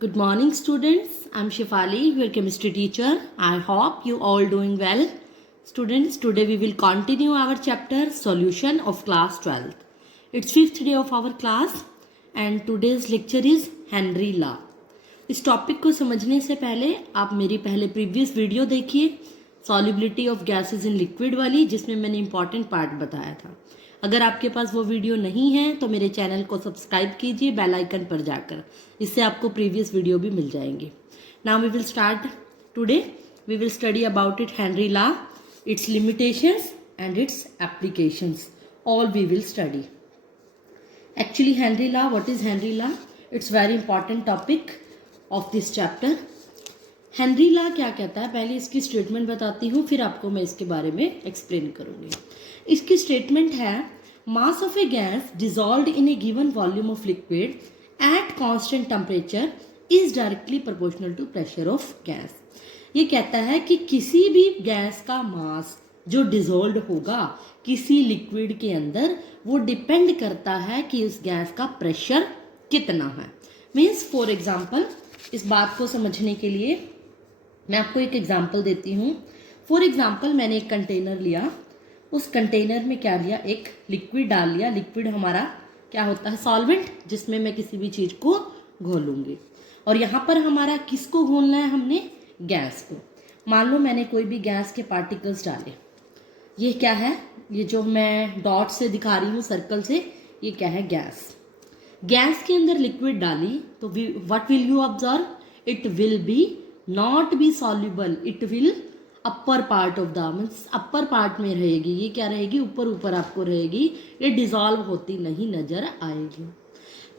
Good morning, students. I'm Shefali, your chemistry teacher. I hope you all doing well. Students, today we will continue our chapter Solution of Class 12th. It's fifth day of our class and today's lecture is Henry Law. इस topic को समझने से पहले आप मेरी पहले previous video देखिए solubility of gases in liquid वाली, जिसमें मैंने इंपॉर्टेंट पार्ट बताया था। अगर आपके पास वो वीडियो नहीं है तो मेरे चैनल को सब्सक्राइब कीजिए बेल आइकन पर जाकर, इससे आपको प्रीवियस वीडियो भी मिल जाएंगे। Now we will start today. We will study about it Henry law, its limitations and its applications, all we will study. Actually Henry law, what is Henry law? It's very important topic of this chapter. Henry law क्या कहता है, पहले इसकी statement बताती हूँ, फिर आपको मैं इसके बारे में एक्सप्लेन करूँगी। इसकी स्टेटमेंट है, mass of a gas dissolved in a given volume of liquid at constant temperature is directly proportional to pressure of gas. ये कहता है कि किसी भी गैस का मास जो डिजॉल्व होगा किसी लिक्विड के अंदर, वो डिपेंड करता है कि उस गैस का प्रेशर कितना है। मीन्स फॉर एग्जाम्पल, इस बात को समझने के लिए मैं आपको एक एग्जाम्पल देती हूँ। फॉर एग्जाम्पल, मैंने एक कंटेनर लिया, उस कंटेनर में क्या लिया, एक लिक्विड डाल लिया। लिक्विड हमारा क्या होता है, सॉल्वेंट, जिसमें मैं किसी भी चीज़ को घोलूंगी। और यहाँ पर हमारा किसको घोलना है, हमने गैस को। मान लो मैंने कोई भी गैस के पार्टिकल्स डाले, ये क्या है, ये जो मैं डॉट से दिखा रही हूँ सर्कल से, ये क्या है, गैस। गैस के अंदर लिक्विड डाली तो what will you observe, it will be not be soluble, it will upper part of the, means upper part में रहेगी। ये क्या रहेगी, ऊपर ऊपर आपको रहेगी, ये डिजॉल्व होती नहीं नजर आएगी।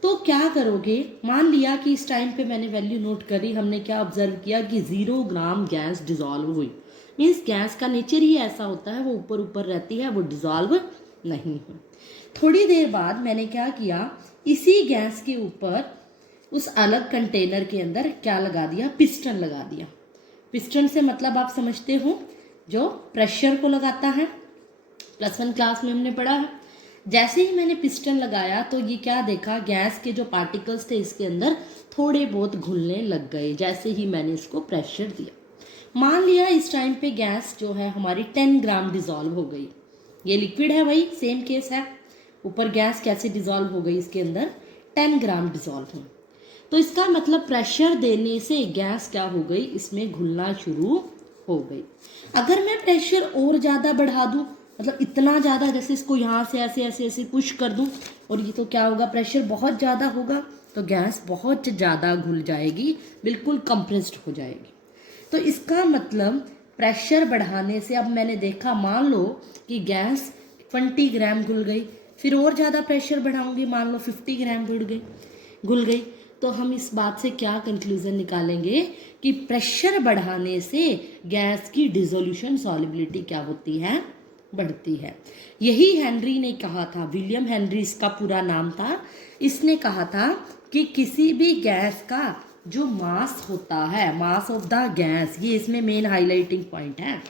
तो क्या करोगे, मान लिया कि इस टाइम पे मैंने वैल्यू नोट करी, हमने क्या ऑब्जर्व किया कि 0 ग्राम गैस डिजॉल्व हुई। मीन्स गैस का नेचर ही ऐसा होता है, वो ऊपर ऊपर रहती है, वो डिजॉल्व नहीं है। थोड़ी देर बाद मैंने क्या किया, इसी गैस के ऊपर उस अलग कंटेनर के अंदर क्या लगा दिया, पिस्टन लगा दिया। पिस्टन से मतलब आप समझते हो, जो प्रेशर को लगाता है, +1 क्लास में हमने पढ़ा है। जैसे ही मैंने पिस्टन लगाया तो ये क्या देखा, गैस के जो पार्टिकल्स थे इसके अंदर थोड़े बहुत घुलने लग गए, जैसे ही मैंने इसको प्रेशर दिया। मान लिया इस टाइम पे गैस जो है हमारी 10 ग्राम डिजॉल्व हो गई। ये लिक्विड है, वही सेम केस है, ऊपर गैस कैसे डिजॉल्व हो गई, इसके अंदर 10 ग्राम डिजॉल्व हो। तो इसका मतलब प्रेशर देने से गैस क्या हो गई, इसमें घुलना शुरू हो गई। अगर मैं प्रेशर और ज़्यादा बढ़ा दूं, मतलब इतना ज़्यादा, जैसे इसको यहाँ से ऐसे ऐसे ऐसे पुश कर दूं, और ये तो क्या होगा, प्रेशर बहुत ज़्यादा होगा, तो गैस बहुत ज़्यादा घुल जाएगी, बिल्कुल कंप्रेस्ड हो जाएगी। तो इसका मतलब प्रेशर बढ़ाने से, अब मैंने देखा, मान लो कि गैस 20 ग्राम घुल गई, फिर और ज़्यादा प्रेशर बढ़ाऊंगी, मान लो 50 ग्राम घुल गई, तो हम इस बात से क्या कंक्लूजन निकालेंगे कि प्रेशर बढ़ाने से गैस की डिसोल्यूशन सॉल्युबिलिटी क्या होती है, बढ़ती है। यही हेनरी ने कहा था, विलियम हेनरी इसका पूरा नाम था। इसने कहा था कि किसी भी गैस का जो मास होता है, मास ऑफ द गैस, ये इसमें मेन हाईलाइटिंग पॉइंट है।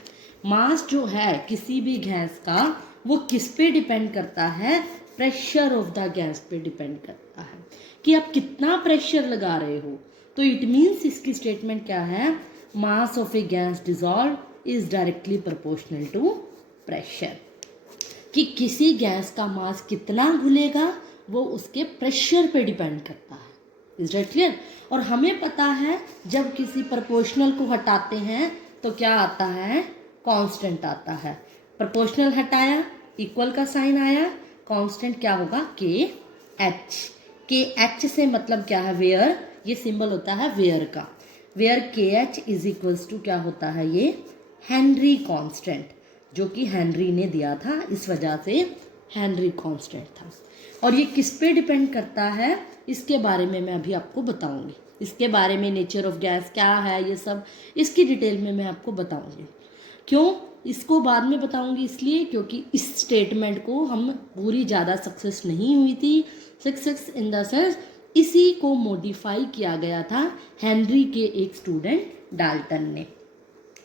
मास जो है किसी भी गैस का, वो किस पे डिपेंड करता है, प्रेशर ऑफ द गैस पे डिपेंड करता है, कि आप कितना प्रेशर लगा रहे हो। तो इट मीन्स, इसकी स्टेटमेंट क्या है, mass of a gas dissolve is directly proportional to pressure, कि किसी गैस का मास कितना घुलेगा वो उसके प्रेशर पे डिपेंड करता है। Is that clear? और हमें पता है जब किसी प्रोपोर्शनल को हटाते हैं तो क्या आता है, कांस्टेंट आता है। प्रोपोर्शनल हटाया, इक्वल का साइन आया, कांस्टेंट क्या होगा, के एच से मतलब क्या है, वेयर, ये सिंबल होता है वेयर का। वेयर के एच इज इक्वल्स टू क्या होता है, ये हेनरी कांस्टेंट, जो कि हेनरी ने दिया था, इस वजह से हेनरी कांस्टेंट था। और ये किस पे डिपेंड करता है, इसके बारे में मैं अभी आपको बताऊंगी। इसके बारे में, नेचर ऑफ गैस क्या है, ये सब इसकी डिटेल में मैं आपको बताऊंगी। क्यों इसको बाद में बताऊंगी, इसलिए क्योंकि इस स्टेटमेंट को हम पूरी ज़्यादा सक्सेस नहीं हुई थी। सक्सेस इन द सेंस, इसी को मॉडिफाई किया गया था हेनरी के एक स्टूडेंट डाल्टन ने।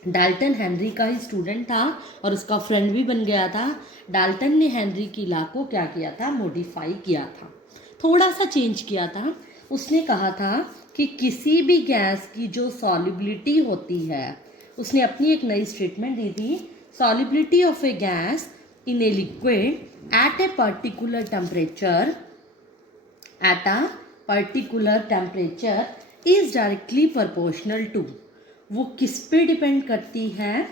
डाल्टन हेनरी का ही स्टूडेंट था और उसका फ्रेंड भी बन गया था। डाल्टन ने हेनरी की लॉ को क्या किया था, मॉडिफाई किया था, थोड़ा सा चेंज किया था। उसने कहा था कि किसी भी गैस की जो सॉल्युबिलिटी होती है, उसने अपनी एक नई स्टेटमेंट दी थी, solubility of a gas in a liquid at a particular temperature is directly proportional to, वो किस पे डिपेंड करती है,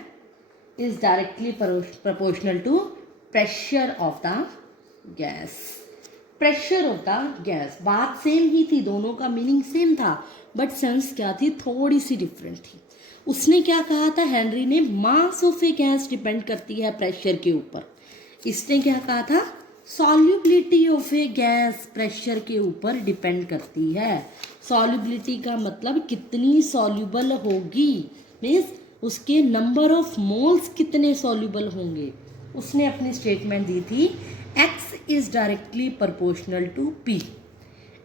is directly proportional to pressure of the gas. Pressure of the gas, बात सेम ही थी, दोनों का मीनिंग सेम था, बट सेंस क्या थी, थोड़ी सी डिफरेंट थी। उसने क्या कहा था, हेनरी ने, मास ऑफ ए गैस डिपेंड करती है प्रेशर के ऊपर। इसने क्या कहा था, solubility of a gas pressure के ऊपर डिपेंड करती है। सॉल्युबिलिटी का मतलब कितनी सॉल्युबल होगी, मीन्स उसके नंबर ऑफ मोल्स कितने सॉल्युबल होंगे। उसने अपनी स्टेटमेंट दी थी, x is directly proportional to p।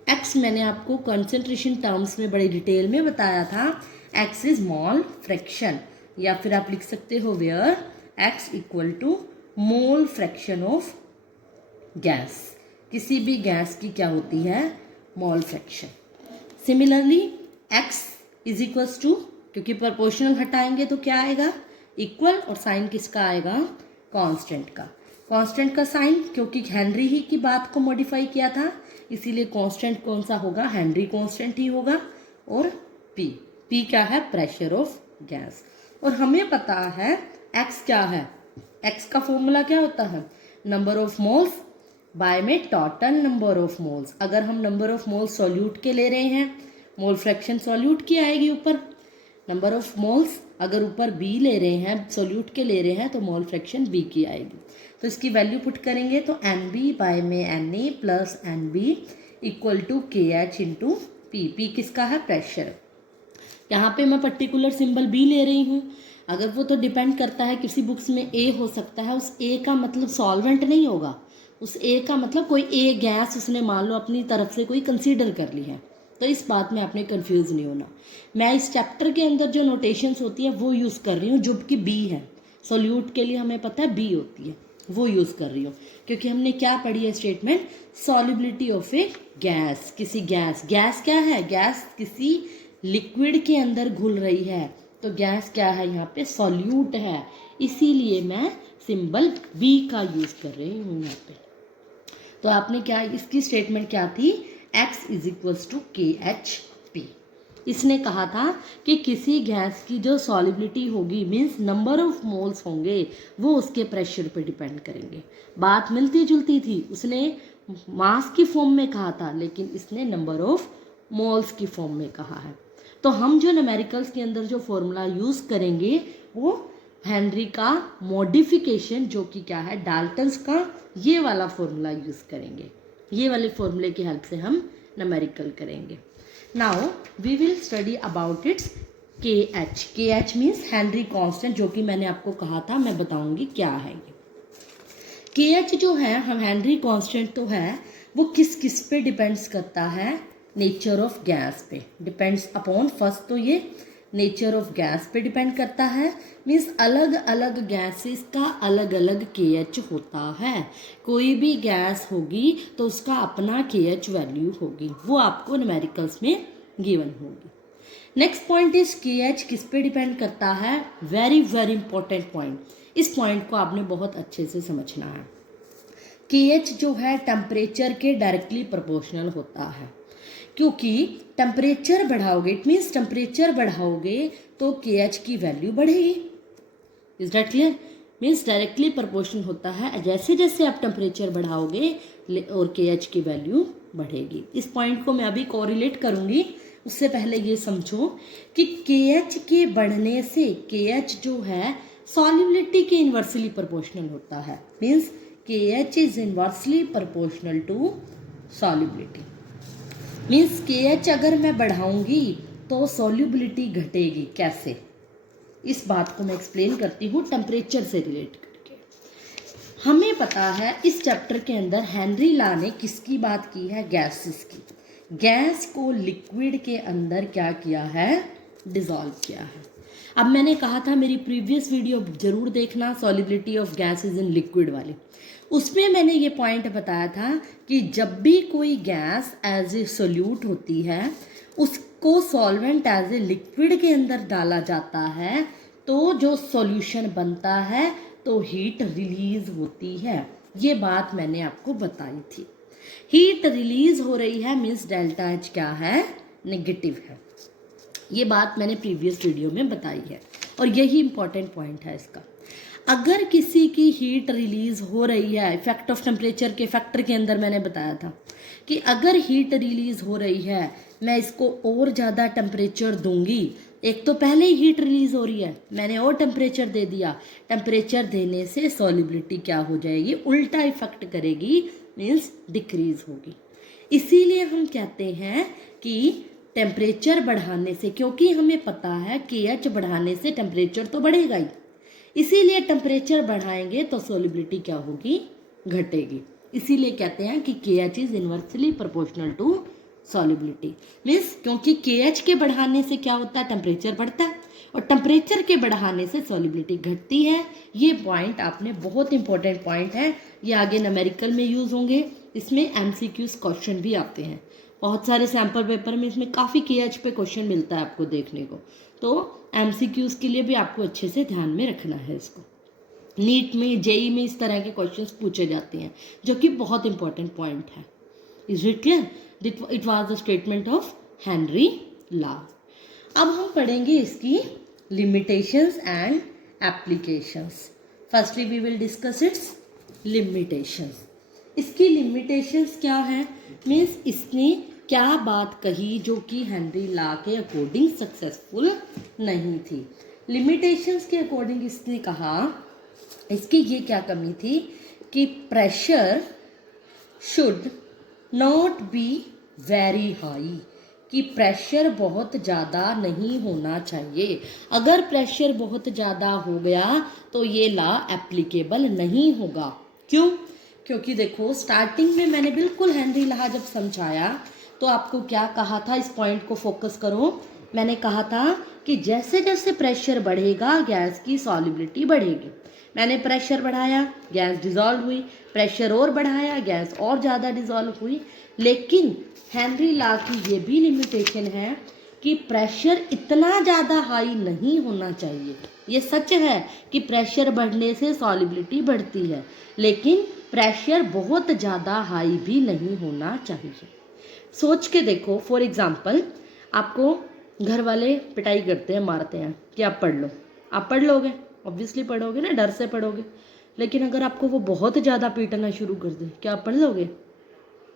x मैंने आपको कंसंट्रेशन टर्म्स में बड़ी डिटेल में बताया था, x इज मोल फ्रैक्शन, या फिर आप लिख सकते हो where x equal to mole fraction of gas. किसी भी गैस की क्या होती है, mole fraction. Similarly x is equals to, क्योंकि प्रोपोर्शनल हटाएंगे तो क्या आएगा, इक्वल, और साइन किसका आएगा, कांस्टेंट का। कांस्टेंट का साइन, क्योंकि हेनरी ही की बात को मॉडिफाई किया था, इसीलिए कांस्टेंट कौन सा होगा, हेनरी कांस्टेंट ही होगा। और p क्या है, प्रेशर ऑफ गैस। और हमें पता है x क्या है, x का फॉर्मूला क्या होता है, नंबर ऑफ मोल्स बाय में टोटल नंबर ऑफ मोल्स। अगर हम नंबर ऑफ मोल्स सॉल्यूट के ले रहे हैं, मोल फ्रैक्शन सॉल्यूट की आएगी ऊपर, नंबर ऑफ मोल्स अगर ऊपर b ले रहे हैं, सॉल्यूट के ले रहे हैं, तो मोल फ्रैक्शन b की आएगी। तो इसकी वैल्यू पुट करेंगे तो NB बाय में Na plus NB equal to KH into P किसका है, प्रेशर। यहाँ पे मैं पर्टिकुलर सिंबल B ले रही हूँ, अगर वो तो डिपेंड करता है, किसी बुक्स में A हो सकता है, उस A का मतलब सॉल्वेंट नहीं होगा, उस A का मतलब कोई A गैस उसने मान लो अपनी तरफ से कोई कंसीडर कर ली है, तो इस बात में आपने कंफ्यूज नहीं होना। मैं इस चैप्टर के अंदर जो नोटेशंस होती है वो यूज़ कर रही हूँ, जो कि B है, सॉल्यूट के लिए हमें पता है B होती है, वो यूज़ कर रही हूँ, क्योंकि हमने क्या पढ़ी है statement, solubility of a gas. किसी गैस क्या है, गैस किसी लिक्विड के अंदर घुल रही है, तो गैस क्या है, यहाँ पे सॉल्यूट है, इसीलिए मैं सिंबल B का यूज़ कर रही हूँ यहाँ पे। तो आपने क्या, इसकी स्टेटमेंट क्या थी, x is equals to KHP। इसने कहा था कि किसी गैस की जो सॉल्युबिलिटी होगी, मीन्स नंबर ऑफ मोल्स होंगे, वो उसके प्रेशर पे डिपेंड करेंगे। बात मिलती जुलती थी, उसने मास की फॉर्म में कहा था, लेकिन इसने नंबर ऑफ मोल्स की फॉर्म में कहा है। तो हम जो न्यूमेरिकल्स के अंदर जो फॉर्मूला यूज़ करेंगे, वो हेनरी का मॉडिफिकेशन, जो कि क्या है, डाल्टन्स का ये वाला फॉर्मूला यूज़ करेंगे, ये वाले फॉर्मूले की हेल्प से हम न्यूमेरिकल करेंगे। Now we will study about its KH means Henry constant, जो कि मैंने आपको कहा था, मैं बताऊंगी क्या है ये। KH जो है, हम हेनरी कांस्टेंट तो है, वो किस किस पे डिपेंड्स करता है, नेचर ऑफ गैस पे डिपेंड्स अपॉन, फर्स्ट तो ये नेचर ऑफ गैस पे डिपेंड करता है, मीन्स अलग अलग गैसेस का अलग अलग KH होता है। कोई भी गैस होगी तो उसका अपना KH वैल्यू होगी, वो आपको न्यूमेरिकल्स में गिवन होगी। नेक्स्ट पॉइंट इज KH किस पे डिपेंड करता है, वेरी वेरी इंपॉर्टेंट पॉइंट, इस पॉइंट को आपने बहुत अच्छे से समझना है। KH जो है टेम्परेचर के डायरेक्टली प्रोपोर्शनल होता है, क्योंकि टेम्परेचर बढ़ाओगे, इट मीन्स टेम्परेचर बढ़ाओगे तो KH की वैल्यू बढ़ेगी। Is that clear, means directly proportional होता है, जैसे जैसे आप टेम्परेचर बढ़ाओगे और KH की वैल्यू बढ़ेगी। इस पॉइंट को मैं अभी कोरिलेट करूँगी, उससे पहले ये समझो कि KH के बढ़ने से KH जो है सॉल्युबिलिटी के इन्वर्सली प्रोपोर्शनल होता है, means KH is inversely proportional to solubility. Means KH अगर मैं बढ़ाऊंगी तो सॉल्युबिलिटी घटेगी, कैसे, इस बात को मैं एक्सप्लेन करती हूँ टेम्परेचर से रिलेट करके। हमें पता है इस चैप्टर के अंदर हेनरी लॉ ने किसकी बात की है, गैसेस की। गैस को लिक्विड के अंदर क्या किया है, डिसॉल्व किया है। अब मैंने कहा था, मेरी प्रीवियस वीडियो जरूर देखना, solubility of gases in liquid वाली, उसमें मैंने ये पॉइंट बताया था कि जब भी कोई गैस एज ए सोल्यूट होती है, को सॉल्वेंट एज ए लिक्विड के अंदर डाला जाता है तो जो सॉल्यूशन बनता है तो हीट रिलीज होती है। ये बात मैंने आपको बताई थी। हीट रिलीज हो रही है मीन्स डेल्टा एच क्या है, नेगेटिव है। ये बात मैंने प्रीवियस वीडियो में बताई है और यही इंपॉर्टेंट पॉइंट है इसका। अगर किसी की हीट रिलीज हो रही है, इफेक्ट ऑफ टेम्परेचर के फैक्टर के अंदर मैंने बताया था कि अगर हीट रिलीज हो रही है, मैं इसको और ज़्यादा टेम्परेचर दूंगी। एक तो पहले ही हीट रिलीज हो रही है, मैंने और टेम्परेचर दे दिया, टेम्परेचर देने से सॉलिबिलिटी क्या हो जाएगी, उल्टा इफेक्ट करेगी, मीन्स डिक्रीज होगी। इसीलिए हम कहते हैं कि टेम्परेचर बढ़ाने से, क्योंकि हमें पता है KH बढ़ाने से टेम्परेचर तो बढ़ेगा ही, इसीलिए टेम्परेचर बढ़ाएंगे तो सॉलिबिलिटी क्या होगी, घटेगी। इसीलिए कहते हैं कि KH is inversely proportional to solubility. Means क्योंकि KH के बढ़ाने से क्या होता है, टेम्परेचर बढ़ता है और टेम्परेचर के बढ़ाने से सॉलिबिलिटी घटती है। ये पॉइंट आपने, बहुत इंपॉर्टेंट पॉइंट है, ये आगे न्यूमेरिकल में यूज होंगे। इसमें MCQs क्वेश्चन भी आते हैं, बहुत सारे सैम्पल पेपर में इसमें काफ़ी KH पे क्वेश्चन मिलता है आपको देखने को। तो MCQs के लिए भी आपको अच्छे से ध्यान में रखना है इसको। नीट में, JEE में इस तरह के क्वेश्चंस पूछे जाते हैं जो कि बहुत इंपॉर्टेंट पॉइंट है। Is it clear? It was the statement of Henry law. अब हम पढ़ेंगे इसकी limitations and applications. Firstly we will discuss its limitations. इसकी लिमिटेशंस क्या है, मीन्स इसने क्या बात कही जो कि हेनरी ला के अकॉर्डिंग सक्सेसफुल नहीं थी। लिमिटेशंस के अकॉर्डिंग इसने कहा, इसकी ये क्या कमी थी कि pressure should not be very high, कि प्रेशर बहुत ज़्यादा नहीं होना चाहिए। अगर प्रेशर बहुत ज़्यादा हो गया तो ये लॉ एप्लीकेबल नहीं होगा। क्यों? क्योंकि देखो स्टार्टिंग में मैंने बिल्कुल हेनरी ला जब समझाया तो आपको क्या कहा था, इस पॉइंट को फोकस करो। मैंने कहा था कि जैसे जैसे प्रेशर बढ़ेगा गैस की सॉल्युबिलिटी बढ़ेगी। मैंने प्रेशर बढ़ाया, गैस डिजॉल्व हुई, प्रेशर और बढ़ाया, गैस और ज़्यादा डिजॉल्व हुई। लेकिन हेनरी ला की ये भी लिमिटेशन है कि प्रेशर इतना ज़्यादा हाई नहीं होना चाहिए। ये सच है कि प्रेशर बढ़ने से सॉल्युबिलिटी बढ़ती है, लेकिन प्रेशर बहुत ज़्यादा हाई भी नहीं होना चाहिए। सोच के देखो, फॉर एग्जांपल आपको घर वाले पिटाई करते हैं, मारते हैं कि आप पढ़ लो, आप पढ़ लोगे, ऑब्वियसली पढ़ोगे ना, डर से पढ़ोगे। लेकिन अगर आपको वो बहुत ज़्यादा पीटना शुरू कर दे, क्या आप पढ़ लोगे?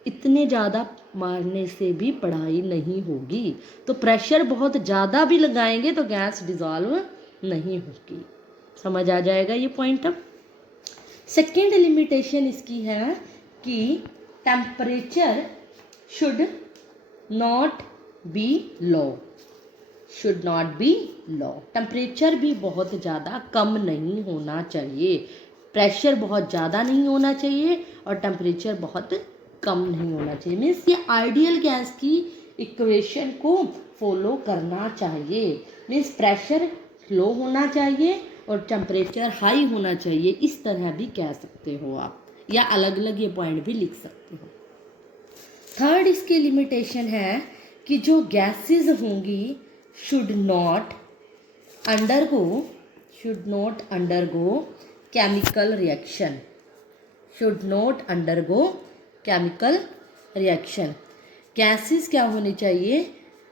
इतने ज़्यादा मारने से भी पढ़ाई नहीं होगी। तो प्रेशर बहुत ज़्यादा भी लगाएंगे तो गैस डिजॉल्व नहीं होगी। समझ आ जाएगा ये पॉइंट। अब सेकेंड लिमिटेशन इसकी है कि temperature should not be low, should not be low. Temperature भी बहुत ज़्यादा कम नहीं होना चाहिए, प्रेशर बहुत ज़्यादा नहीं होना चाहिए और टेम्परेचर बहुत कम नहीं होना चाहिए। मीन्स ये आइडियल गैस की इक्वेशन को फॉलो करना चाहिए। मीन्स प्रेशर लो होना चाहिए और टेम्परेचर हाई होना चाहिए, इस तरह भी कह सकते हो आप, या अलग अलग ये पॉइंट भी लिख सकते हो। थर्ड इसकी लिमिटेशन है कि जो गैसेस होंगी should not undergo chemical reaction, should not undergo chemical reaction. Gases क्या होनी चाहिए,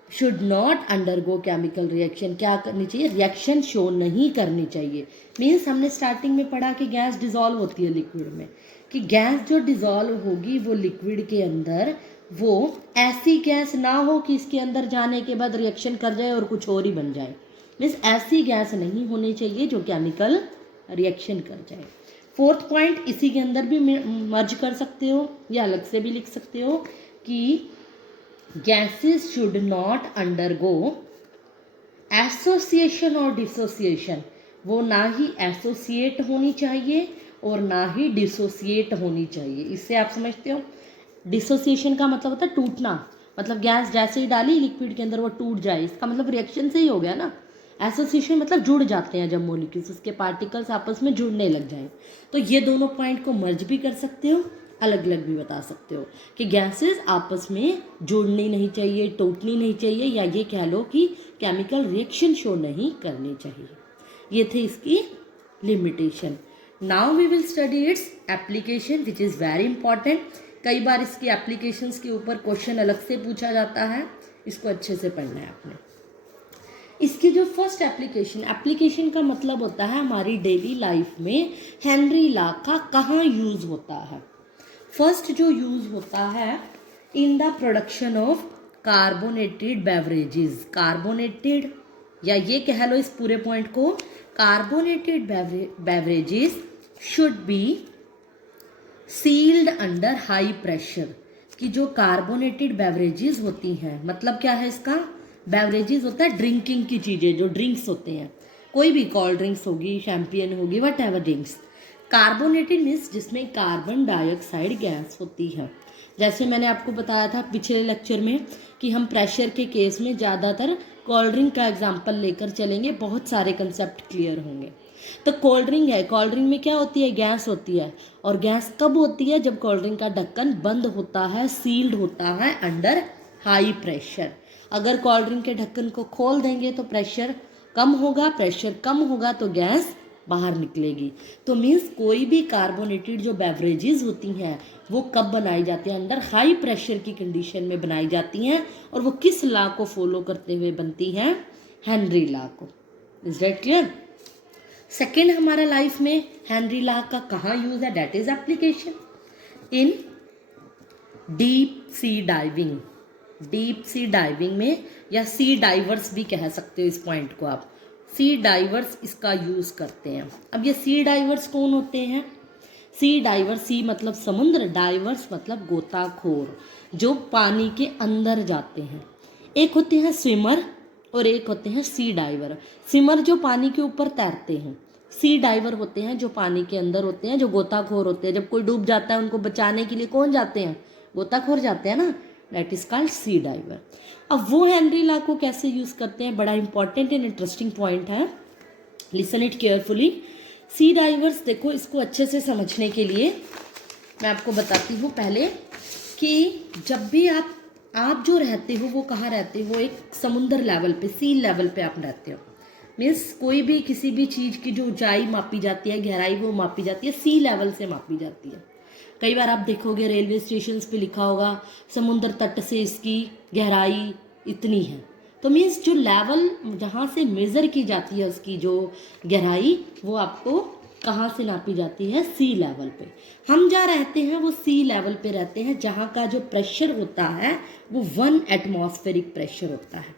should not undergo chemical reaction. क्या करनी चाहिए, रिएक्शन शो नहीं करनी चाहिए। मीन्स हमने स्टार्टिंग में पढ़ा कि गैस डिजॉल्व होती है लिक्विड में, कि गैस जो डिजॉल्व होगी वो लिक्विड के अंदर, वो ऐसी गैस ना हो कि इसके अंदर जाने के बाद रिएक्शन कर जाए और कुछ और ही बन जाए। मीन्स ऐसी गैस नहीं होनी चाहिए जो केमिकल रिएक्शन कर जाए। फोर्थ पॉइंट इसी के अंदर भी मर्ज कर सकते हो या अलग से भी लिख सकते हो कि gases should not undergo association और डिसोसिएशन। वो ना ही एसोसिएट होनी चाहिए और ना ही डिसोसिएट होनी चाहिए। इससे आप समझते हो, डिसोसिएशन का मतलब होता है टूटना, मतलब गैस जैसे ही डाली लिक्विड के अंदर वो टूट जाए, इसका मतलब रिएक्शन से ही हो गया ना। एसोसिएशन मतलब जुड़ जाते हैं जब मॉलिक्यूल्स, उसके पार्टिकल्स आपस में जुड़ने लग जाएं। तो ये दोनों पॉइंट को मर्ज भी कर सकते हो अलग अलग भी बता सकते हो कि गैसेस आपस में जुड़नी नहीं चाहिए, टूटनी नहीं चाहिए, या ये कह लो कि केमिकल रिएक्शन शो नहीं करनी चाहिए। ये थे इसकी limitation. Now we will study its application which is very important. कई बार इसकी एप्लीकेशंस के ऊपर क्वेश्चन अलग से पूछा जाता है, इसको अच्छे से पढ़ना है आपने। इसकी जो फर्स्ट एप्लीकेशन का मतलब होता है हमारी डेली लाइफ में हेनरी लॉ का कहाँ यूज़ होता है। फर्स्ट जो यूज़ होता है in the production of carbonated beverages. Carbonated, या ये कह लो इस पूरे पॉइंट को, carbonated beverages should be sealed under high pressure. कि जो कार्बोनेटेड बेवरेजेस होती हैं, मतलब क्या है इसका, बेवरेजेस होता है ड्रिंकिंग की चीज़ें, जो ड्रिंक्स होते हैं, कोई भी कोल्ड ड्रिंक्स होगी, शैम्पियन होगी, what ever drinks. Carbonated means जिसमें कार्बन डाइऑक्साइड गैस होती है। जैसे मैंने आपको बताया था पिछले लेक्चर में कि हम प्रेशर के केस में ज़्यादातर कोल्ड ड्रिंक का एग्जाम्पल लेकर चलेंगे, बहुत सारे कंसेप्ट क्लियर होंगे। तो कोल्ड ड्रिंक है, कोल्ड ड्रिंक में क्या होती है, गैस होती है। और गैस कब होती है, जब कोल्ड ड्रिंक का ढक्कन बंद होता है, सील्ड होता है अंडर हाई प्रेशर। अगर कोल्ड ड्रिंक के ढक्कन को खोल देंगे तो प्रेशर कम होगा, प्रेशर कम होगा तो गैस बाहर निकलेगी। तो मीन्स कोई भी कार्बोनेटेड जो बेवरेजेस होती हैं वो कब बनाई जाती हैं, अंडर हाई प्रेशर की कंडीशन में बनाई जाती हैं। और वो किस लॉ को फॉलो करते हुए बनती हैं, हेनरी लॉ को। Is that clear. सेकेंड हमारा लाइफ में हेनरी लॉ का कहाँ यूज है, that is application in deep sea diving. Deep sea diving में, या सी डाइवर्स भी कह सकते हो इस पॉइंट को आप, सी डाइवर्स इसका यूज करते हैं। अब ये सी डाइवर्स कौन होते हैं, सी डाइवर्स, सी मतलब समुद्र, डाइवर्स मतलब गोताखोर, जो पानी के अंदर जाते हैं। एक होते हैं स्विमर और एक होते हैं सी डाइवर। स्विमर जो पानी के ऊपर तैरते हैं, सी डाइवर होते हैं जो पानी के अंदर होते हैं, जो गोताखोर होते हैं। जब कोई डूब जाता है उनको बचाने के लिए कौन जाते हैं, गोताखोर जाते हैं ना, that is called sea diver. अब वो हेनरी लॉ को कैसे यूज करते हैं, बड़ा इंपॉर्टेंट एंड इंटरेस्टिंग पॉइंट है, listen it carefully. Sea divers, देखो इसको अच्छे से समझने के लिए मैं आपको बताती हूँ पहले कि जब भी आप जो रहते हो वो कहाँ रहते हो, एक समुद्र लेवल पे, सी लेवल पे आप रहते हो। मीन्स कोई भी किसी भी चीज़ की जो ऊंचाई मापी जाती है, गहराई वो मापी जाती है, सी लेवल से मापी जाती है। कई बार आप देखोगे रेलवे स्टेशन पे लिखा होगा समुद्र तट से इसकी गहराई इतनी है। तो मीन्स जो लेवल जहाँ से मेज़र की जाती है उसकी जो गहराई, वो आपको कहाँ से नापी जाती है, सी लेवल पे। हम जहाँ रहते हैं वो सी लेवल पे रहते हैं, जहाँ का जो प्रेशर होता है वो 1 एटमॉस्फेरिक प्रेशर होता है।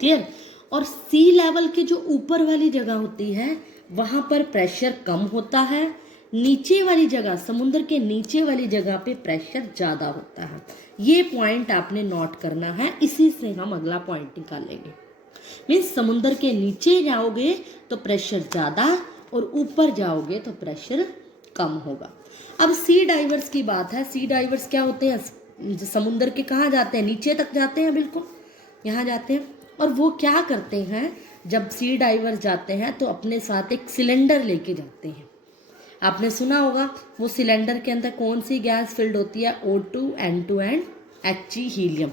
क्लियर। और सी लेवल के जो ऊपर वाली जगह होती है वहाँ पर प्रेशर कम होता है, नीचे वाली जगह, समुद्र के नीचे वाली जगह पे प्रेशर ज़्यादा होता है। ये पॉइंट आपने नोट करना है, इसी से हम अगला पॉइंट निकालेंगे। मीन्स समुद्र के नीचे जाओगे तो प्रेशर ज़्यादा और ऊपर जाओगे तो प्रेशर कम होगा। अब सी डाइवर्स की बात है। सी डाइवर्स क्या होते हैं, समुद्र के कहाँ जाते हैं, नीचे तक जाते हैं, बिल्कुल यहाँ जाते हैं। और वो क्या करते हैं, जब सी डाइवर्स जाते हैं तो अपने साथ एक सिलेंडर लेके जाते हैं। आपने सुना होगा वो सिलेंडर के अंदर कौन सी गैस फिल्ड होती है, O2, N2 and He helium.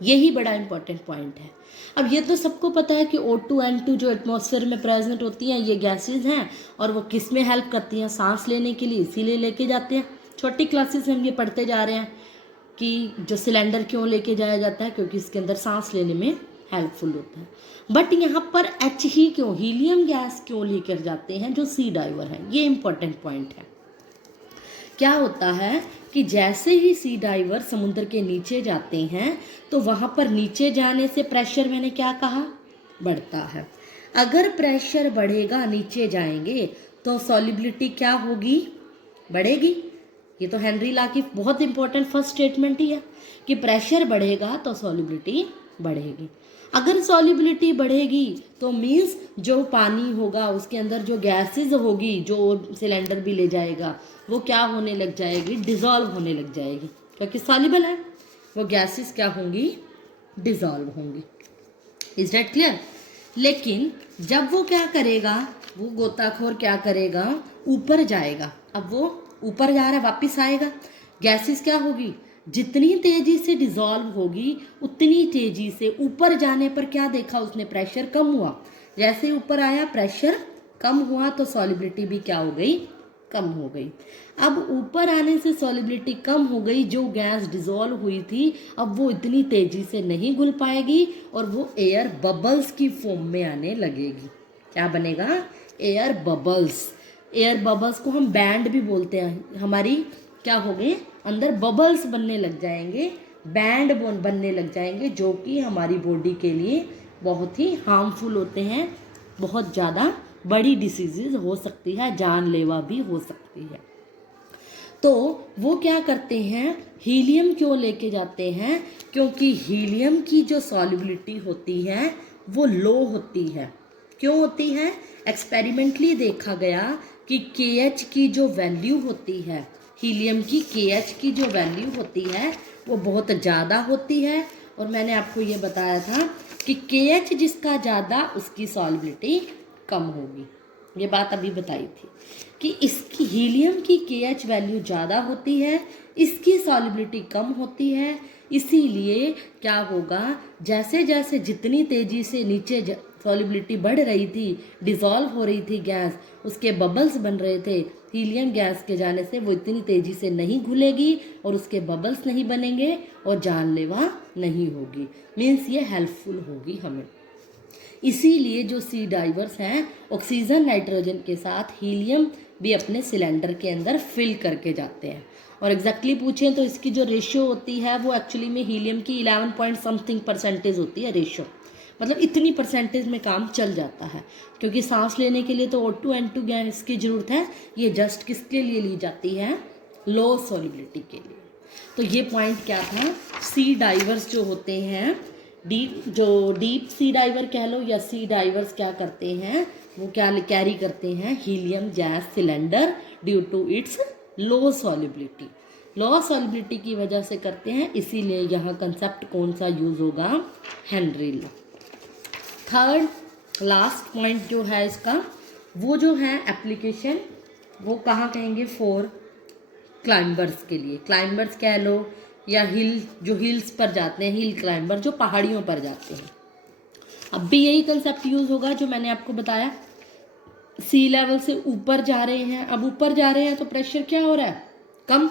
यही बड़ा इंपॉर्टेंट पॉइंट है। अब ये तो सबको पता है कि O2, N2 जो एटमॉस्फेयर में प्रेजेंट होती हैं ये गैसेज हैं, और वो किस में हेल्प करती हैं, सांस लेने के लिए, इसीलिए लेके जाते हैं। छोटी क्लासेस में हम ये पढ़ते जा रहे हैं कि जो सिलेंडर क्यों लेके जाया जाता है, क्योंकि इसके अंदर सांस लेने में हेल्पफुल होता है। बट यहाँ पर He क्यों, हीलियम गैस क्यों लेकर जाते हैं जो सी डाइवर है, ये इंपॉर्टेंट पॉइंट है। क्या होता है कि जैसे ही सी डाइवर समुद्र के नीचे जाते हैं तो वहाँ पर नीचे जाने से प्रेशर, मैंने क्या कहा, बढ़ता है। अगर प्रेशर बढ़ेगा, नीचे जाएंगे तो सॉल्युबिलिटी क्या होगी, बढ़ेगी। ये तो हेनरी लॉ की बहुत इंपॉर्टेंट फर्स्ट स्टेटमेंट ही है कि प्रेशर बढ़ेगा तो सॉल्युबिलिटी बढ़ेगी। अगर सॉल्युबिलिटी बढ़ेगी तो मीन्स जो पानी होगा उसके अंदर जो गैसेस होगी, जो सिलेंडर भी ले जाएगा, वो क्या होने लग जाएगी, डिज़ोल्व होने लग जाएगी, क्योंकि सॉल्युबल है। वो गैसेस क्या होंगी, डिज़ोल्व होंगी। Is that clear. लेकिन जब वो क्या करेगा, वो गोताखोर क्या करेगा, ऊपर जाएगा। अब वो ऊपर जा रहा है वापस आएगा। गैसेस क्या होगी, जितनी तेजी से डिजॉल्व होगी उतनी तेजी से ऊपर जाने पर क्या देखा उसने, प्रेशर कम हुआ। जैसे ऊपर आया प्रेशर कम हुआ तो सॉलिबिलिटी भी क्या हो गई, कम हो गई। अब ऊपर आने से सॉलिबिलिटी कम हो गई, जो गैस डिजॉल्व हुई थी अब वो इतनी तेजी से नहीं घुल पाएगी और वो एयर बबल्स की फॉर्म में आने लगेगी। क्या बनेगा, एयर बबल्स। एयर बबल्स को हम बैंड भी बोलते हैं। हमारी क्या हो गए, अंदर बबल्स बनने लग जाएंगे, बैंड बनने लग जाएंगे, जो कि हमारी बॉडी के लिए बहुत ही हार्मफुल होते हैं। बहुत ज़्यादा बड़ी डिसीजेज हो सकती है, जानलेवा भी हो सकती है। तो वो क्या करते हैं, हीलियम क्यों लेके जाते हैं, क्योंकि हीलियम की जो सॉल्युबिलिटी होती है वो लो होती है। क्यों होती है, एक्सपेरिमेंटली देखा गया कि KH की जो वैल्यू होती है, हीलियम की KH की जो वैल्यू होती है वो बहुत ज़्यादा होती है। और मैंने आपको ये बताया था कि KH जिसका ज़्यादा उसकी सॉल्युबिलिटी कम होगी। ये बात अभी बताई थी कि इसकी हीलियम की KH वैल्यू ज़्यादा होती है, इसकी सॉल्युबिलिटी कम होती है। इसीलिए क्या होगा, जैसे जैसे जितनी तेज़ी से नीचे सॉल्युबिलिटी बढ़ रही थी, डिज़ोल्व हो रही थी गैस, उसके बबल्स बन रहे थे, हीलियम गैस के जाने से वो इतनी तेज़ी से नहीं घुलेगी और उसके बबल्स नहीं बनेंगे और जानलेवा नहीं होगी। मीन्स ये हेल्पफुल होगी हमें। इसीलिए जो सी डाइवर्स हैं ऑक्सीजन नाइट्रोजन के साथ हीलियम भी अपने सिलेंडर के अंदर फिल करके जाते हैं। और एग्जैक्टली पूछें तो इसकी जो रेशियो होती है वो एक्चुअली में हीलियम की 11 पॉइंट समथिंग परसेंटेज होती है रेशियो। मतलब इतनी परसेंटेज में काम चल जाता है, क्योंकि सांस लेने के लिए तो O2 N2 गैस की ज़रूरत है। ये जस्ट किसके लिए ली जाती है, लो सॉल्युबिलिटी के लिए। तो ये पॉइंट क्या था, सी डाइवर्स जो होते हैं, डीप सी डाइवर कह लो या सी डाइवर्स क्या करते हैं, वो क्या कैरी करते हैं, helium gas cylinder due to its low solubility. Low solubility की वजह से करते हैं, इसीलिए यहाँ कंसेप्ट कौन सा यूज होगा, Henry law. Third last point जो है इसका, वो जो है एप्लीकेशन, वो कहाँ कहेंगे, फॉर क्लाइंबर्स के लिए। क्लाइंबर्स कह लो या जो हिल्स पर जाते हैं, हिल क्लाइंबर जो पहाड़ियों पर जाते हैं। अब भी यही कंसेप्ट यूज होगा जो मैंने आपको बताया। सी लेवल से ऊपर जा रहे हैं, अब ऊपर जा रहे हैं तो प्रेशर क्या हो रहा है, कम।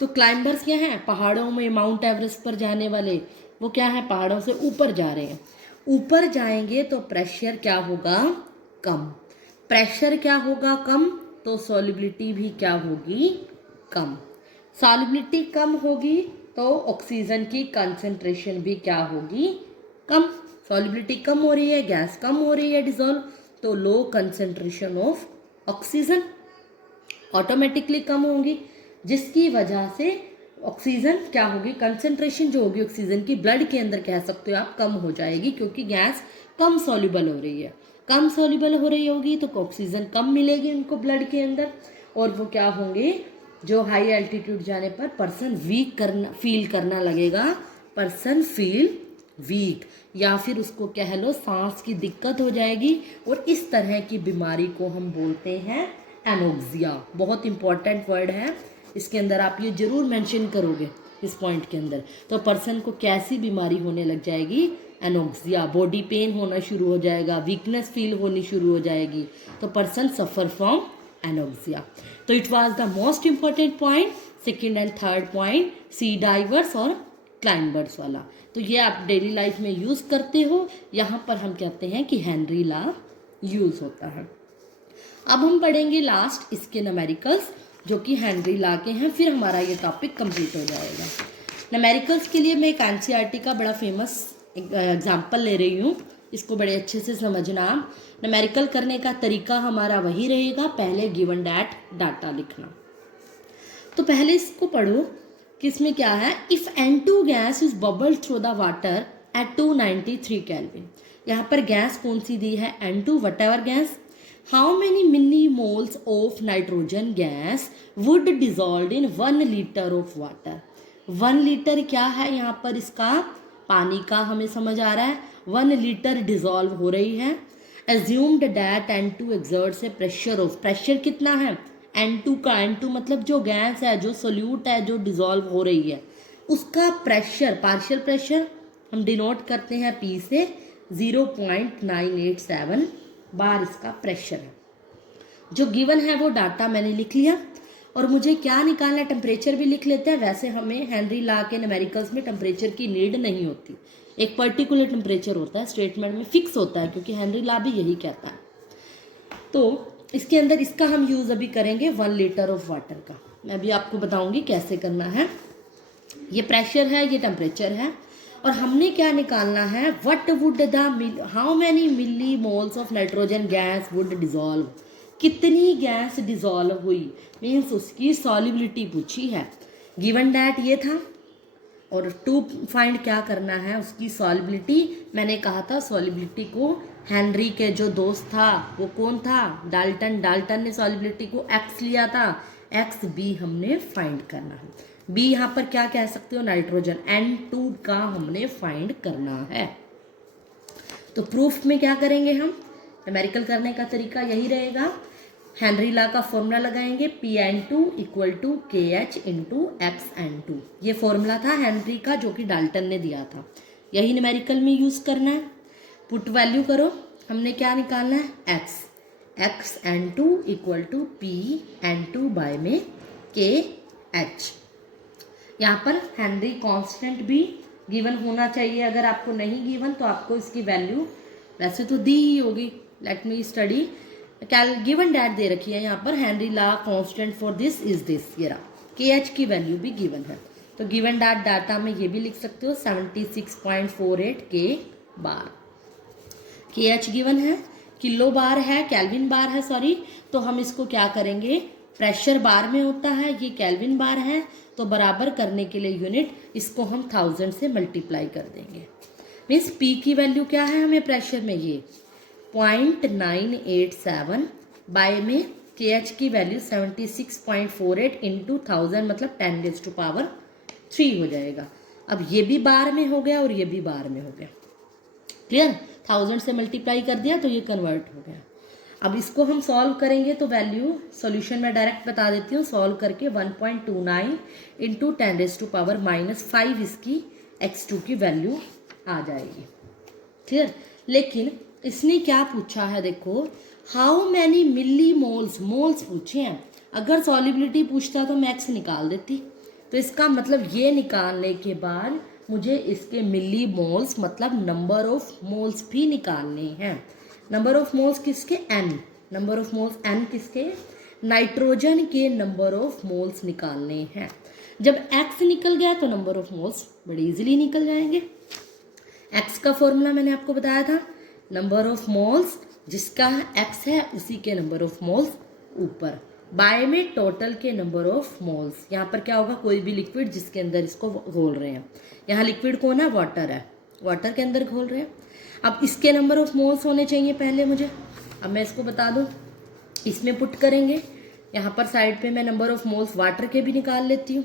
तो क्लाइंबर्स क्या हैं, पहाड़ों में माउंट एवरेस्ट पर जाने वाले, वो क्या है, पहाड़ों से ऊपर जा रहे हैं। ऊपर जाएंगे तो प्रेशर क्या होगा, कम। प्रेशर क्या होगा, कम, तो सॉल्युबिलिटी भी क्या होगी, कम। सॉल्युबिलिटी कम होगी तो ऑक्सीजन की कंसंट्रेशन भी क्या होगी, कम। सॉल्युबिलिटी कम हो रही है, गैस कम हो रही है डिसॉल्व, तो low concentration of oxygen automatically कम होगी, जिसकी वजह से ऑक्सीजन क्या होगी, कंसंट्रेशन जो होगी ऑक्सीजन की ब्लड के अंदर कह सकते हो आप, कम हो जाएगी, क्योंकि गैस कम सॉल्युबल हो रही है। कम सॉल्युबल हो रही होगी तो ऑक्सीजन कम मिलेगी उनको ब्लड के अंदर, और वो क्या होंगे, जो हाई एल्टीट्यूड जाने पर पर्सन फील करना लगेगा, पर्सन फील वीक, या फिर उसको कह लो सांस की दिक्कत हो जाएगी। और इस तरह की बीमारी को हम बोलते हैं एनोक्सिया। बहुत इंपॉर्टेंट वर्ड है, इसके अंदर आप ये जरूर मेंशन करोगे इस पॉइंट के अंदर। तो पर्सन को कैसी बीमारी होने लग जाएगी, एनोक्सिया। बॉडी पेन होना शुरू हो जाएगा, वीकनेस फील होनी शुरू हो जाएगी, तो पर्सन सफर फ्रॉम एनोक्सिया। तो it was the most important point, second and third point, sea divers और क्लाइंबर्स वाला। तो ये आप डेली लाइफ में यूज करते हो। यहाँ पर हम कहते हैं कि हेनरी लॉ यूज होता है। अब हम पढ़ेंगे लास्ट इसके न्यूमेरिकल्स, जो कि हेनरी लॉ के हैं, फिर हमारा ये टॉपिक कंप्लीट हो जाएगा। न्यूमेरिकल्स के लिए मैं एक NCERT का बड़ा फेमस एग्जाम्पल ले रही हूँ, इसको बड़े अच्छे से समझना। न्यूमेरिकल करने का तरीका हमारा वही रहेगा, पहले गिवन डैट डाटा लिखना। तो पहले इसको पढ़ो कि इसमें क्या है, if N2 gas is bubble through the water at 293 kelvin. यहाँ पर गैस कौन सी दी है, N2 whatever gas. How many millimoles of nitrogen gas would dissolve in 1 litre of water. 1 litre क्या है, यहाँ पर इसका पानी का हमें समझ आ रहा है, 1 लीटर डिजॉल्व हो रही है। Assumed that N2 exerts A pressure of, pressure कितना है, N2 का, N2 मतलब जो गैस है, जो सोल्यूट है, जो डिजॉल्व हो रही है, उसका प्रेशर, पार्शियल प्रेशर हम डिनोट करते हैं P से। 0.987 बार इसका प्रेशर है। जो गिवन है वो डाटा मैंने लिख लिया, और मुझे क्या निकालना है, टेम्परेचर भी लिख लेते हैं। वैसे हमें हेनरी लॉ के न्यूमेरिकल्स में टेम्परेचर की नीड नहीं होती, एक पर्टिकुलर टेम्परेचर होता है, स्टेटमेंट में फिक्स होता है, क्योंकि हेनरी लॉ भी यही कहता है। तो इसके अंदर इसका हम यूज़ अभी करेंगे 1 लीटर ऑफ वाटर का। मैं अभी आपको बताऊंगी कैसे करना है। ये प्रेशर है, ये टेम्परेचर है, और हमने क्या निकालना है, what would the how many millimoles of nitrogen gas would dissolve, कितनी गैस डिजॉल्व हुई, मीन्स उसकी सॉल्युबिलिटी पूछी है। गिवन डैट ये था, और टू फाइंड क्या करना है, उसकी सॉल्युबिलिटी। मैंने कहा था सॉल्युबिलिटी को हेनरी के जो दोस्त था वो कौन था, डाल्टन। डाल्टन ने सॉल्युबिलिटी को एक्स लिया था, एक्स बी हमने फाइंड करना है। बी यहाँ पर क्या कह सकते हो, नाइट्रोजन। N2 का हमने फाइंड करना है। तो प्रूफ में क्या करेंगे हम, न्यूमेरिकल करने का तरीका यही रहेगा। हेनरी लॉ का फॉर्मूला लगाएंगे, Pn2 equal to KH into XN2। ये फॉर्मूला था हेनरी का, जो कि डाल्टन ने दिया था, यही न्यूमेरिकल में यूज करना है। पुट वैल्यू करो, हमने क्या निकालना है, XN2 equal to Pn2 by में KH। यहाँ पर हेनरी कांस्टेंट भी गिवन होना चाहिए। अगर आपको नहीं गिवन तो आपको इसकी वैल्यू वैसे तो दी ही होगी, let me study. Given that दे रखी है यहाँ पर, Henry law constant for this is this, ये रहा। KH की वैल्यू भी गिवन है, तो गिवन डैट डाटा में ये भी लिख सकते हो 76.48 K बार। KH गिवन है, किलो बार है, केल्विन बार है, सॉरी। तो हम इसको क्या करेंगे, प्रेशर बार में होता है, ये केल्विन बार है, तो बराबर करने के लिए यूनिट इसको हम 1000 से मल्टीप्लाई कर देंगे। मीन्स P की वैल्यू क्या है हमें प्रेशर में, ये 0.987 बाय में KH की वैल्यू 76.48 इंटू 1000 मतलब 10⁻³ हो जाएगा। अब ये भी बार में हो गया और ये भी बार में हो गया, क्लियर। 1000 से मल्टीप्लाई कर दिया तो ये कन्वर्ट हो गया। अब इसको हम सॉल्व करेंगे तो वैल्यू सॉल्यूशन में डायरेक्ट बता देती हूँ। सॉल्व करके 1.29 इंटू 10⁻⁻5 इसकी x2 की वैल्यू आ जाएगी, क्लियर। लेकिन इसने क्या पूछा है, देखो, how many millimoles, moles पूछे हैं। अगर सॉल्युबिलिटी पूछता तो मैं x निकाल देती। तो इसका मतलब ये निकालने के बाद मुझे इसके मिली मोल्स मतलब नंबर ऑफ मोल्स भी निकालने हैं। नंबर ऑफ मोल्स किसके, n। Number of moles n किसके, नाइट्रोजन के नंबर ऑफ मोल्स निकालने हैं। जब x निकल गया तो नंबर ऑफ मोल्स बड़े इजीली निकल जाएंगे। x का फॉर्मूला मैंने आपको बताया था, नंबर ऑफ मोल्स जिसका x है उसी के नंबर ऑफ मोल्स ऊपर, बाय में टोटल के नंबर ऑफ मोल्स। यहाँ पर क्या होगा, कोई भी लिक्विड जिसके अंदर इसको घोल रहे हैं। यहाँ लिक्विड कौन है, वाटर है, वाटर के अंदर घोल रहे हैं। अब इसके नंबर ऑफ मोल्स होने चाहिए पहले मुझे। अब मैं इसको बता दूं, इसमें पुट करेंगे। यहाँ पर साइड पे मैं नंबर ऑफ मोल्स वाटर के भी निकाल लेती हूँ।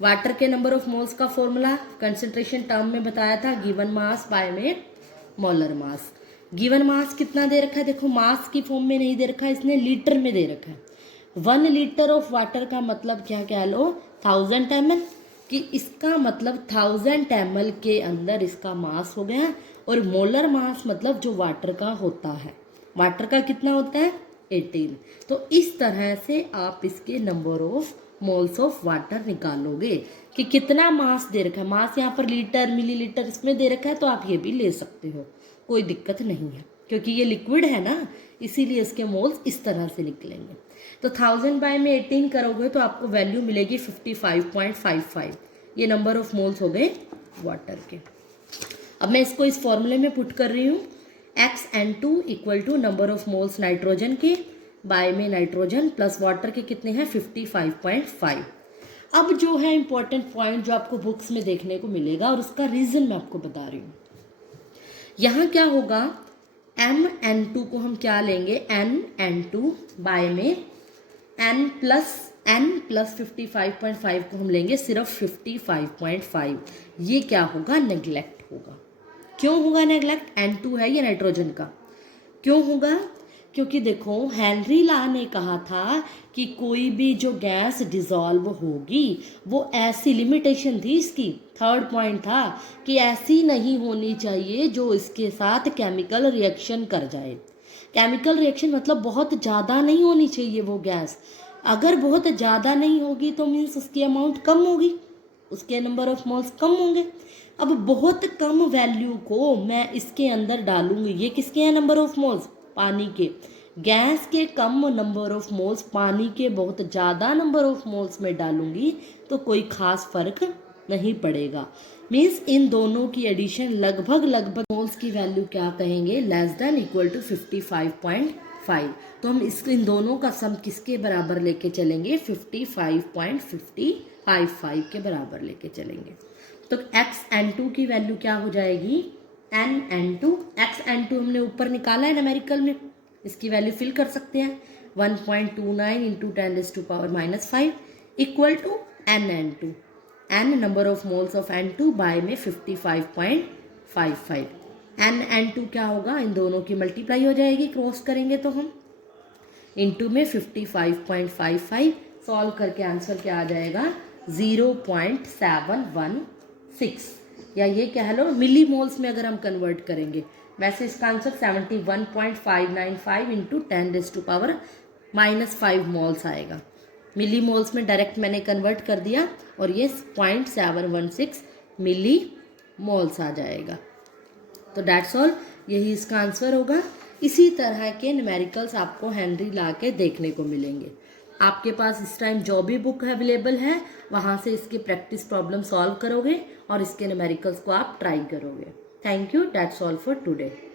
वाटर के नंबर ऑफ मोल्स का फॉर्मूला कंसंट्रेशन टर्म में बताया था, गिवन मास बाय में मोलर मास। गिवन मास कितना दे रखा है, देखो मास की फॉर्म में नहीं दे रखा है, इसने लीटर में दे रखा है। 1 लीटर ऑफ वाटर का मतलब क्या कह लो, 1000 ml, कि इसका मतलब 1000 ml के अंदर इसका मास हो गया। और मोलर मास मतलब जो वाटर का होता है, वाटर का कितना होता है, 18। तो इस तरह से आप इसके number of moles of water निकालोगे कि कितना मास दे रखा है। मास यहाँ पर लीटर मिलीलीटर इसमें दे रखा है, तो आप ये भी ले सकते हो, कोई दिक्कत नहीं है, क्योंकि ये लिक्विड है ना, इसीलिए इसके मोल्स इस तरह से निकलेंगे। तो 1000 बाय में 18 करोगे तो आपको वैल्यू मिलेगी 55.55। ये नंबर ऑफ मोल्स हो गए वाटर के। अब मैं इसको इस फॉर्मूले में पुट कर रही हूँ, XN2 equal to number of moles nitrogen के बाय में नाइट्रोजन प्लस वाटर के कितने हैं, 55.5। अब जो है इंपॉर्टेंट पॉइंट जो आपको बुक्स में देखने को मिलेगा और उसका रीजन मैं आपको बता रही हूँ। यहाँ क्या होगा, MN2 को हम क्या लेंगे, NN2 बाय में N प्लस 55.5 को हम लेंगे सिर्फ 55.5। ये क्या होगा, नेग्लेक्ट होगा। क्यों होगा नेग्लेक्ट, N2 है ये नाइट्रोजन का, क्यों होगा, क्योंकि देखो हेनरी ला ने कहा था कि कोई भी जो गैस डिसॉल्व होगी वो ऐसी लिमिटेशन थी इसकी, थर्ड पॉइंट था कि ऐसी नहीं होनी चाहिए जो इसके साथ केमिकल रिएक्शन कर जाए। केमिकल रिएक्शन मतलब बहुत ज़्यादा नहीं होनी चाहिए वो गैस, अगर बहुत ज़्यादा नहीं होगी तो मीन्स उसकी अमाउंट कम होगी, उसके नंबर ऑफ मोल्स कम होंगे। अब बहुत कम वैल्यू को मैं इसके अंदर डालूंगी, ये किसके हैं नंबर ऑफ मोल्स, पानी के। गैस के कम नंबर ऑफ मोल्स पानी के बहुत ज़्यादा नंबर ऑफ मोल्स में डालूंगी तो कोई ख़ास फर्क नहीं पड़ेगा। मीन्स इन दोनों की एडिशन लगभग मोल्स की वैल्यू क्या कहेंगे, लेस देन इक्वल टू 55.5। तो हम इन दोनों का सम किसके बराबर लेके चलेंगे, 55.555 के बराबर लेके चलेंगे। तो xn2 की वैल्यू क्या हो जाएगी, nn2। xn2 हमने ऊपर निकाला है न्यूमेरिकल में, इसकी वैल्यू फिल कर सकते हैं, 1.29 into 10⁻⁻5 equal to nn2। n number of moles of n2 by में 55.55। nn2 क्या होगा, इन दोनों की मल्टीप्लाई हो जाएगी, क्रॉस करेंगे तो हम इंटू में 55.55, सॉल्व करके आंसर क्या आ जाएगा 0.716, या ये कह लो मिली मोल्स में अगर हम कन्वर्ट करेंगे, वैसे इसका आंसर 71.595 इंटू 10⁻⁻5 मोल्स आएगा। मिली मोल्स में डायरेक्ट मैंने कन्वर्ट कर दिया और ये 0.716 मिली मोल्स आ जाएगा। तो डैट्स ऑल, यही इसका आंसर होगा। इसी तरह के न्यूमेरिकल्स आपको हेनरी ला के देखने को मिलेंगे। आपके पास इस टाइम जो भी बुक अवेलेबल है वहाँ से इसके प्रैक्टिस प्रॉब्लम सॉल्व करोगे और इसके न्यूमेरिकल्स को आप ट्राई करोगे। Thank you, that's all for today.